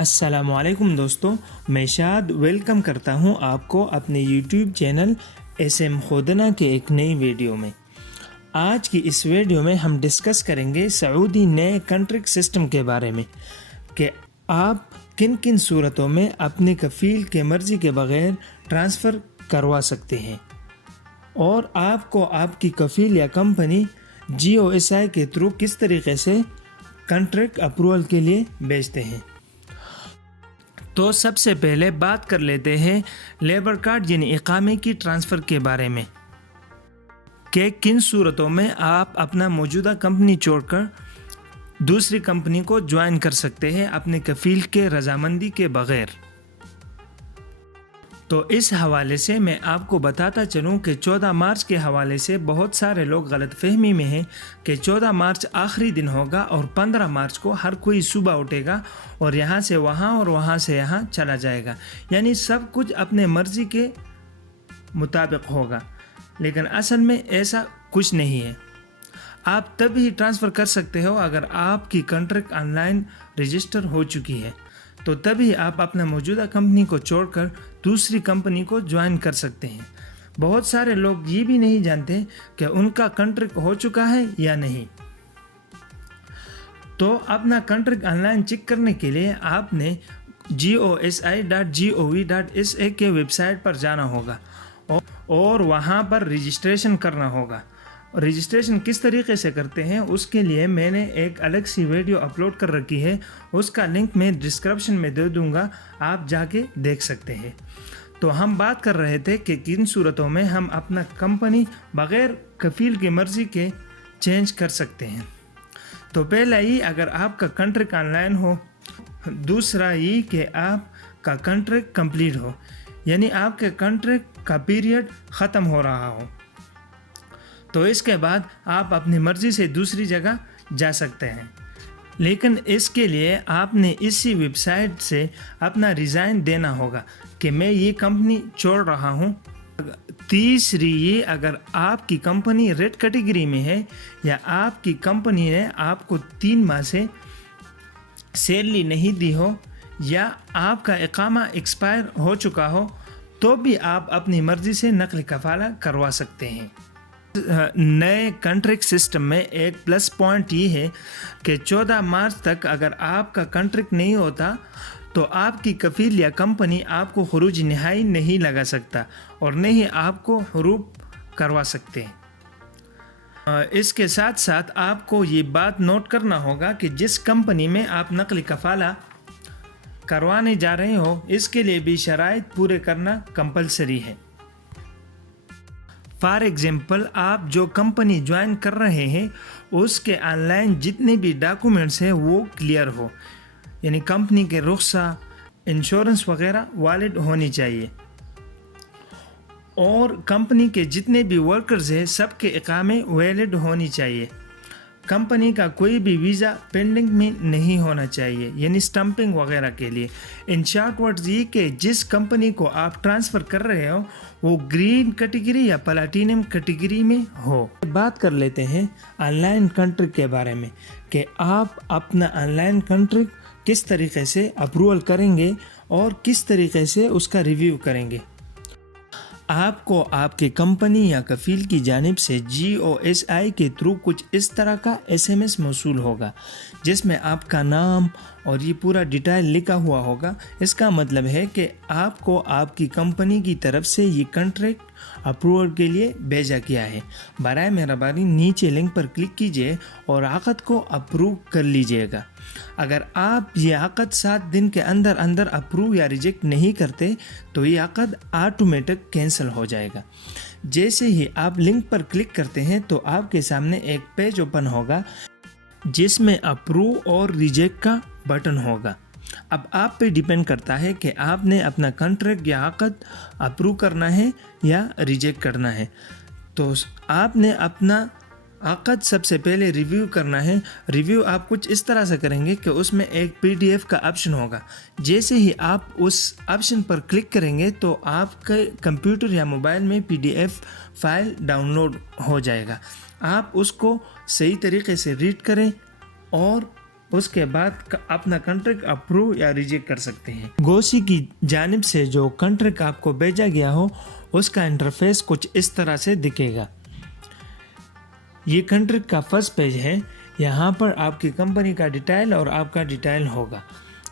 अस्सलाम वालेकुम दोस्तों, मैं शाद वेलकम करता हूं आपको अपने यूट्यूब चैनल SM खोदना के एक नई वीडियो में। आज की इस वीडियो में हम डिस्कस करेंगे सऊदी नए कंट्रैक्ट सिस्टम के बारे में कि आप किन किन सूरतों में अपने कफ़ील के मर्ज़ी के बग़ैर ट्रांसफ़र करवा सकते हैं और आपको आपकी कफ़ील या कंपनी GOSI के थ्रू किस तरीके से कंट्रैक्ट अप्रूवल के लिए भेजते हैं। तो सबसे पहले बात कर लेते हैं लेबर कार्ड यानी इकामे की ट्रांसफ़र के बारे में कि किन सूरतों में आप अपना मौजूदा कंपनी छोड़कर दूसरी कंपनी को ज्वाइन कर सकते हैं अपने कफ़ील के रजामंदी के बग़ैर। तो इस हवाले से मैं आपको बताता चलूं कि 14 मार्च के हवाले से बहुत सारे लोग गलतफहमी में हैं कि 14 मार्च आखिरी दिन होगा और 15 मार्च को हर कोई सुबह उठेगा और यहाँ से वहाँ और वहाँ से यहाँ चला जाएगा, यानी सब कुछ अपने मर्ज़ी के मुताबिक होगा। लेकिन असल में ऐसा कुछ नहीं है। आप तब ही ट्रांसफ़र कर सकते हो अगर आपकी कॉन्ट्रैक्ट ऑनलाइन रजिस्टर हो चुकी है, तो तभी आप अपना मौजूदा कंपनी को छोड़कर दूसरी कंपनी को ज्वाइन कर सकते हैं। बहुत सारे लोग ये भी नहीं जानते कि उनका कॉन्ट्रैक्ट हो चुका है या नहीं। तो अपना कॉन्ट्रैक्ट ऑनलाइन चेक करने के लिए आपने gosi.gov.sa के वेबसाइट पर जाना होगा और वहाँ पर रजिस्ट्रेशन करना होगा। रजिस्ट्रेशन किस तरीके से करते हैं उसके लिए मैंने एक अलग सी वीडियो अपलोड कर रखी है, उसका लिंक मैं डिस्क्रिप्शन में दे दूंगा, आप जाके देख सकते हैं। तो हम बात कर रहे थे कि किन सूरतों में हम अपना कंपनी बग़ैर कफ़ील की मर्ज़ी के चेंज कर सकते हैं। तो पहला ये अगर आपका कॉन्ट्रैक्ट ऑनलाइन हो, दूसरा ये कि आपका कॉन्ट्रैक्ट कंप्लीट हो, यानी आपके कॉन्ट्रैक्ट का पीरियड ख़त्म हो रहा हो, तो इसके बाद आप अपनी मर्ज़ी से दूसरी जगह जा सकते हैं। लेकिन इसके लिए आपने इसी वेबसाइट से अपना रिज़ाइन देना होगा कि मैं ये कंपनी छोड़ रहा हूँ। तीसरी ये अगर आपकी कंपनी रेड कैटेगरी में है या आपकी कंपनी ने आपको 3 माह से सैलरी नहीं दी हो या आपका इकामा एक्सपायर हो चुका हो, तो भी आप अपनी मर्ज़ी से नक़ल कफ़ाला करवा सकते हैं। नए कॉन्ट्रैक्ट सिस्टम में एक प्लस पॉइंट ये है कि 14 मार्च तक अगर आपका कॉन्ट्रैक्ट नहीं होता तो आपकी कफ़ील या कंपनी आपको खुरूज नहाई नहीं लगा सकता और न ही आपको हरूब करवा सकते हैं। इसके साथ साथ आपको ये बात नोट करना होगा कि जिस कंपनी में आप नक़ल कफ़ाला करवाने जा रहे हो, इसके लिए भी शराइत पूरे करना कंपलसरी है। फॉर एग्ज़ाम्पल, आप जो कंपनी ज्वाइन कर रहे हैं उसके ऑनलाइन जितने भी डॉक्यूमेंट्स हैं वो क्लियर हो, यानी कंपनी के रुख़्सा, इंश्योरेंस वगैरह वैलिड होनी चाहिए और कंपनी के जितने भी वर्कर्स हैं सबके इकामे वैलिड होनी चाहिए। कंपनी का कोई भी वीज़ा पेंडिंग में नहीं होना चाहिए, यानी स्टम्पिंग वगैरह के लिए। इन शॉर्ट वर्ड्स ये कि जिस कंपनी को आप ट्रांसफ़र कर रहे हो वो ग्रीन कैटेगरी या प्लैटिनम कैटेगरी में हो। बात कर लेते हैं ऑनलाइन कॉन्ट्रैक्ट के बारे में कि आप अपना ऑनलाइन कॉन्ट्रैक्ट किस तरीके से अप्रूवल करेंगे और किस तरीके से उसका रिव्यू करेंगे। आपको आपके कंपनी या कफ़ील की जानिब से GOSI के थ्रू कुछ इस तरह का SMS मौसूल होगा जिसमें आपका नाम और ये पूरा डिटेल लिखा हुआ होगा। इसका मतलब है कि आपको आपकी कंपनी की तरफ से ये कॉन्ट्रैक्ट अप्रूवल के लिए भेजा गया है। बराए मेहरबानी नीचे लिंक पर क्लिक कीजिए और आक़द को अप्रूव कर लीजिएगा। अगर आप ये आक़द 7 दिन के अंदर अंदर अप्रूव या रिजेक्ट नहीं करते तो ये आक़द ऑटोमेटिक कैंसिल हो जाएगा। जैसे ही आप लिंक पर क्लिक करते हैं तो आपके सामने एक पेज ओपन होगा जिसमें अप्रूव और रिजेक्ट का बटन होगा। अब आप पे डिपेंड करता है कि आपने अपना कॉन्ट्रैक्ट या आक़द अप्रूव करना है या रिजेक्ट करना है। तो आपने अपना आक़द सबसे पहले रिव्यू करना है। रिव्यू आप कुछ इस तरह से करेंगे कि उसमें एक PDF का ऑप्शन होगा। जैसे ही आप उस ऑप्शन पर क्लिक करेंगे तो आपके कंप्यूटर या मोबाइल में PDF फाइल डाउनलोड हो जाएगा। आप उसको सही तरीके से रीड करें और اس کے بعد اپنا کنٹریکٹ اپروو یا ریجیکٹ کر سکتے ہیں۔ گوسی کی جانب سے جو کنٹریکٹ آپ کو بھیجا گیا ہو اس کا انٹرفیس کچھ اس طرح سے دکھے گا۔ یہ کنٹریکٹ کا فرسٹ پیج ہے۔ یہاں پر آپ کی کمپنی کا ڈیٹیل اور آپ کا ڈیٹیل ہوگا۔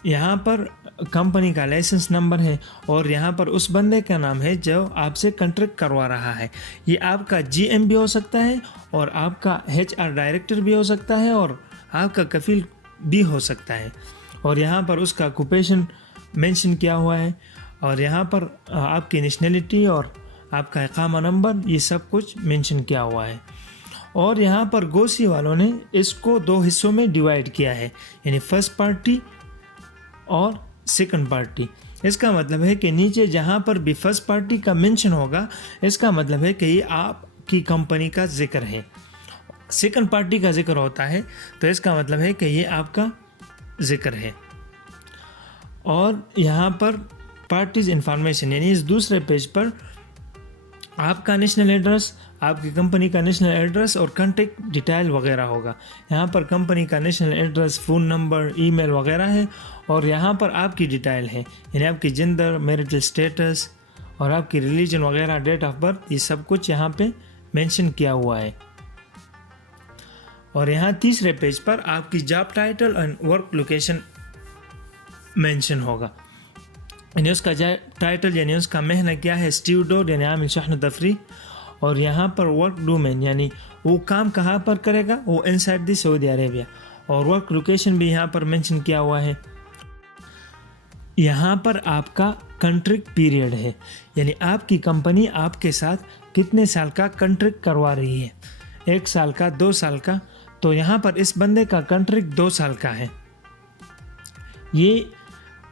یہاں پر کمپنی کا لائسنس نمبر ہے اور یہاں پر اس بندے کا نام ہے جو آپ سے کنٹریکٹ کروا رہا ہے۔ یہ آپ کا جی ایم بھی ہو سکتا ہے اور آپ کا ایچ آر ڈائریکٹر بھی ہو سکتا ہے اور آپ کا کفیل بھی ہو سکتا ہے۔ اور یہاں پر اس کا آکوپیشن مینشن کیا ہوا ہے اور یہاں پر آپ کی نیشنلٹی اور آپ کا اقامہ نمبر یہ سب کچھ مینشن کیا ہوا ہے۔ اور یہاں پر گوسی والوں نے اس کو 2 حصوں میں ڈیوائیڈ کیا ہے، یعنی فرسٹ پارٹی اور سیکنڈ پارٹی۔ اس کا مطلب ہے کہ نیچے جہاں پر بھی فرسٹ پارٹی کا مینشن ہوگا اس کا مطلب ہے کہ یہ آپ کی کمپنی کا ذکر ہے۔ سیکنڈ پارٹی کا ذکر ہوتا ہے تو اس کا مطلب ہے کہ یہ آپ کا ذکر ہے۔ اور یہاں پر پارٹیز انفارمیشن یعنی اس دوسرے پیج پر آپ کا نیشنل ایڈریس، آپ کی کمپنی کا نیشنل ایڈریس اور کنٹیکٹ ڈیٹیل وغیرہ ہوگا۔ یہاں پر کمپنی کا نیشنل ایڈریس، فون نمبر، ای میل وغیرہ ہے اور یہاں پر آپ کی ڈیٹیل ہے، یعنی آپ کی جنڈر، میرٹل سٹیٹس اور آپ کی ریلیجن وغیرہ، ڈیٹ آف برتھ، یہ سب کچھ یہاں پہ مینشن کیا ہوا ہے۔ اور یہاں تیسرے پیج پر آپ کی job title and work location mention ہوگا، یعنی اس کا ٹائٹل یعنی اس کا مہنہ کیا ہے، اسٹیوڈور یعنی عامل شحن و تفریح، اور یہاں پر ورک ڈومین یعنی وہ کام کہاں پر کرے گا، وہ انسائڈ دی سعودی عربیہ، اور ورک لوکیشن بھی یہاں پر مینشن کیا ہوا ہے۔ یہاں پر آپ کا کنٹریکٹ پیریڈ ہے، یعنی آپ کی کمپنی آپ کے ساتھ کتنے سال کا کنٹریکٹ کروا رہی ہے، 1 سال کا، 2 سال کا، تو یہاں پر اس بندے کا کنٹریکٹ 2 سال کا ہے۔ یہ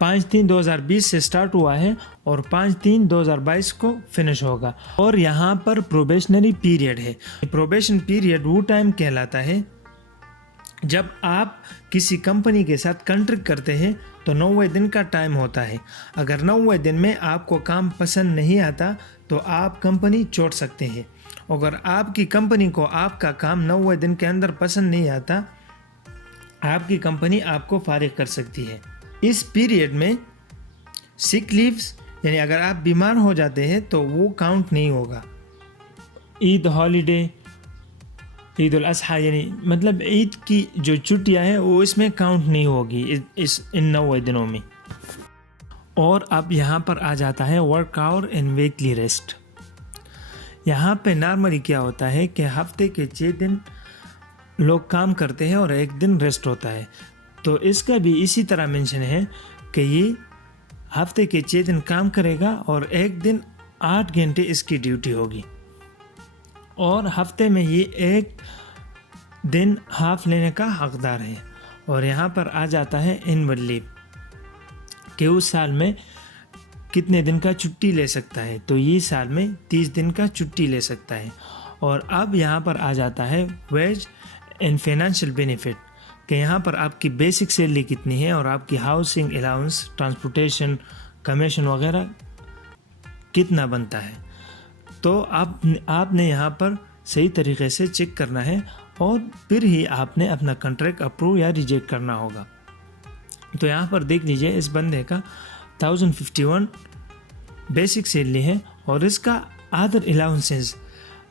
5/3/2020 سے سٹارٹ ہوا ہے اور 5/3/2022 کو فنش ہوگا۔ اور یہاں پر پروبیشنری پیریڈ ہے۔ پروبیشن پیریڈ وہ ٹائم کہلاتا ہے جب آپ کسی کمپنی کے ساتھ کنٹریکٹ کرتے ہیں تو 90 دن کا ٹائم ہوتا ہے۔ اگر 90 دن میں آپ کو کام پسند نہیں آتا تو آپ کمپنی چھوڑ سکتے ہیں۔ اگر آپ کی کمپنی کو آپ کا کام 90 دن کے اندر پسند نہیں آتا، آپ کی کمپنی آپ کو فارغ کر سکتی ہے۔ اس پیریڈ میں سک لیوز یعنی اگر آپ بیمار ہو جاتے ہیں تو وہ کاؤنٹ نہیں ہوگا۔ عید ہالیڈے، عید الاضحیٰ یعنی مطلب عید کی جو چھٹیاں ہیں وہ اس میں کاؤنٹ نہیں ہوگی ان 90 دنوں میں۔ اور اب یہاں پر آ جاتا ہے work hour and weekly rest. یہاں پہ نارملی کیا ہوتا ہے کہ ہفتے کے 6 دن لوگ کام کرتے ہیں اور 1 دن ریسٹ ہوتا ہے، تو اس کا بھی اسی طرح مینشن ہے کہ یہ ہفتے کے 6 دن کام کرے گا اور 1 دن 8 گھنٹے اس کی ڈیوٹی ہوگی، اور ہفتے میں یہ 1 دن ہاف لینے کا حقدار ہے۔ اور یہاں پر آ جاتا ہے اینول لیو کہ اس سال میں کتنے دن کا چھٹی لے سکتا ہے، تو یہ سال میں 30 دن کا چھٹی لے سکتا ہے۔ اور اب یہاں پر آ جاتا ہے ویج اینڈ فائنینشیل بینیفٹ کہ یہاں پر آپ کی بیسک سیلری کتنی ہے اور آپ کی ہاؤسنگ الاؤنس، ٹرانسپورٹیشن، کمیشن وغیرہ کتنا بنتا ہے۔ تو آپ نے یہاں پر صحیح طریقے سے چیک کرنا ہے اور پھر ہی آپ نے اپنا کنٹریکٹ اپروو یا ریجیکٹ کرنا ہوگا۔ تو یہاں پر دیکھ لیجئے اس بندے کا 1051 بیسک سیلری ہے اور اس کا ادر الاؤنسز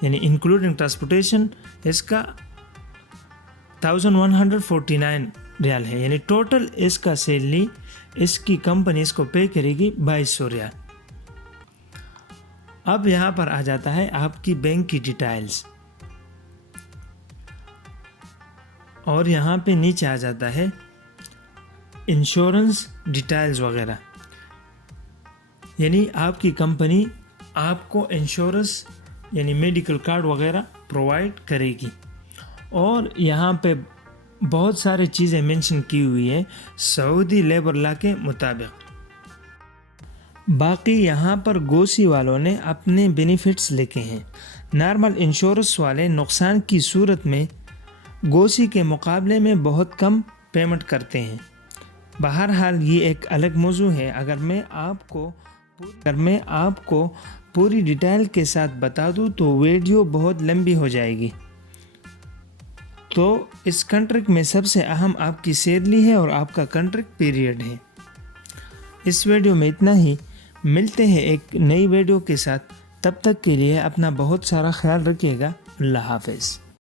یعنی انکلوڈنگ ٹرانسپورٹیشن اس کا 1149 ریال ہے، یعنی ٹوٹل اس کا سیلری اس کی کمپنی اس کو پے کرے گی 2200 ریال۔ اب یہاں پر آ جاتا ہے آپ کی بینک کی ڈیٹیلز، اور یہاں پہ نیچے آ جاتا ہے انشورنس ڈیٹیلز وغیرہ، یعنی آپ کی کمپنی آپ کو انشورنس یعنی میڈیکل کارڈ وغیرہ پرووائڈ کرے گی۔ اور یہاں پہ بہت سارے چیزیں مینشن کی ہوئی ہے سعودی لیبر لا کے مطابق۔ باقی یہاں پر گوسی والوں نے اپنے بینیفٹس لکھے ہیں۔ نارمل انشورنس والے نقصان کی صورت میں گوسی کے مقابلے میں بہت کم پیمنٹ کرتے ہیں۔ بہرحال یہ ایک الگ موضوع ہے۔ اگر میں آپ کو پوری ڈیٹیل کے ساتھ بتا دوں تو ویڈیو بہت لمبی ہو جائے گی، تو اس کنٹریکٹ میں سب سے اہم آپ کی سیلری ہے اور آپ کا کنٹریکٹ پیریڈ ہے۔ اس ویڈیو میں اتنا ہی، ملتے ہیں ایک نئی ویڈیو کے ساتھ، تب تک کے لیے اپنا بہت سارا خیال رکھیے گا۔ اللہ حافظ۔